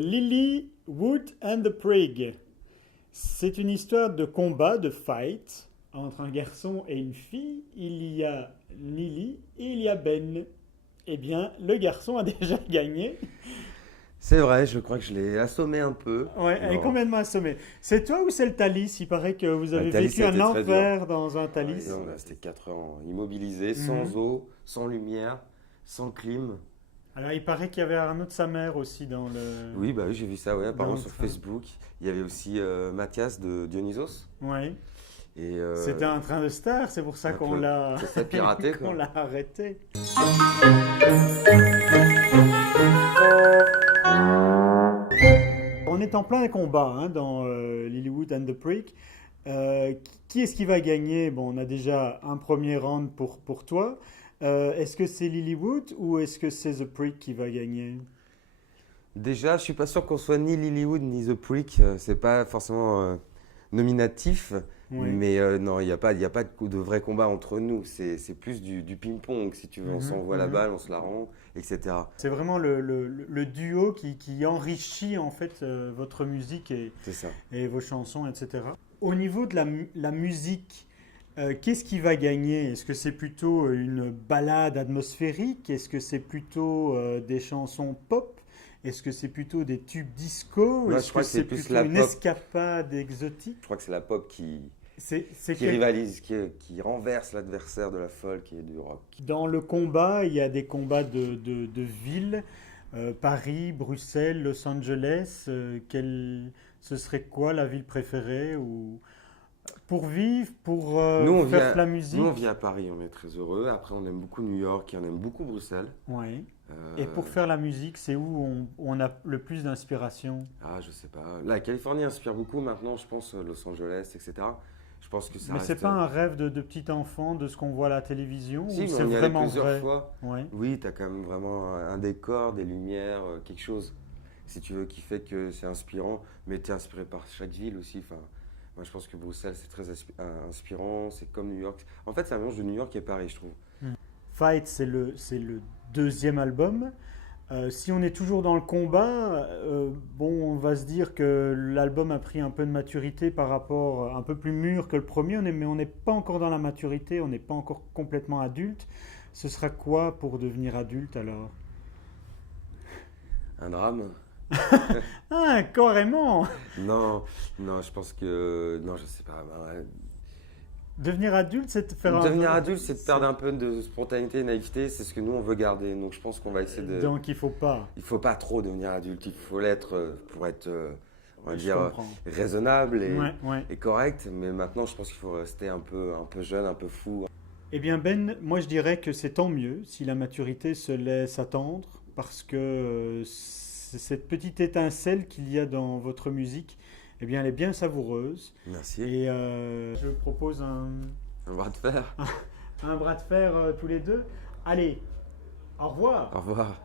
Lilywood and the Prig. C'est une histoire de combat, de fight, entre un garçon et une fille. Il y a Lily et il y a Ben. Eh bien, le garçon a déjà gagné. C'est vrai, je crois que je l'ai assommé un peu. Ouais, elle est Non. complètement assommée. C'est toi ou c'est le Thalys? Il paraît que vous avez Le Thalys, vécu ça a un été très enfer dans un Thalys. Non, là, c'était 4 ans immobilisé, Mhm. sans eau, sans lumière, sans clim. Alors, il paraît qu'il y avait Arnaud de sa mère aussi dans le, Oui, bah oui, j'ai vu ça, ouais, dans apparemment le sur train. Facebook. Il y avait aussi Mathias de Dionysos. Ouais. Et C'était un train de star, c'est pour ça un qu'on peu, l'a c'est ça, piraté, qu'on quoi. l'a arrêté. On est en plein combat hein, dans Lilywood and the Prick. Qui est-ce qui va gagner? Bon, on a déjà un premier round pour toi. Est-ce que c'est Lilywood ou est-ce que c'est The Prick qui va gagner? Déjà, je suis pas sûr qu'on soit ni Lilywood ni The Prick. C'est pas forcément nominatif. Oui. Mais non, il y a pas de vrai combat entre nous. C'est plus du ping-pong, si tu veux. On Mhm, s'envoie la mhm. balle, on se la rend, etc. C'est vraiment le duo qui enrichit en fait votre musique C'est ça. et vos chansons, etc. Au niveau de la musique, qu'est-ce qui va gagner? Est-ce que c'est plutôt une balade atmosphérique? Est-ce que c'est plutôt des chansons pop? Est-ce que c'est plutôt des tubes disco? Moi, je Est-ce que crois que c'est c'est plus plutôt la une pop. escapade exotique? Je crois que c'est la pop C'est qui rivalise, qui renverse l'adversaire de la folk et du rock. Dans le combat, il y a des combats de villes, Paris, Bruxelles, Los Angeles. Ce serait quoi la ville préférée ou pour vivre, pour faire de la Nous, on musique? vit à Paris, on est très heureux. Après, on aime beaucoup New York et on aime beaucoup Bruxelles. Oui. Et pour Euh, faire la musique, c'est où on a le plus d'inspiration? je sais pas. La Californie inspire beaucoup maintenant, je pense, Los Angeles, etc. Je pense que ça Mais c'est reste. pas un rêve de petit enfant de ce qu'on voit à la télévision Si, ou mais c'est on y allait vraiment plusieurs vrai? fois. Oui. Oui, tu as quand même vraiment un décor, des lumières, quelque chose, si tu veux, qui fait que c'est inspirant. Mais tu es inspiré par chaque ville aussi. Enfin, moi, je pense que Bruxelles, c'est très inspirant. C'est comme New York. En fait, c'est un mélange de New York et Paris, je trouve. Fight, c'est le deuxième album. Si on est toujours dans le combat, bon, on va se dire que l'album a pris un peu de maturité par rapport, un peu plus mûr que le premier, mais on n'est pas encore dans la maturité, on n'est pas encore complètement adulte. Ce sera quoi pour devenir adulte alors? Un drame? Ah, carrément! Non, non, je pense que. Non, je sais pas. Devenir adulte, c'est de faire Devenir adulte, c'est de perdre c'est- un peu de spontanéité et naïveté. C'est ce que nous, on veut garder. Donc, je pense qu'on va essayer de. Donc il faut pas. Il faut pas trop devenir adulte. Il faut l'être pour être, on va Je dire, comprends. raisonnable Ouais, ouais. et correct. Mais maintenant, je pense qu'il faut rester un peu jeune, un peu fou. Eh bien Ben, moi je dirais que c'est tant mieux si la maturité se laisse attendre, parce que cette petite étincelle qu'il y a dans votre musique, eh bien elle est bien savoureuse. Merci. Et je propose Un bras de fer. un bras de fer tous les deux. Allez, au revoir. Au revoir.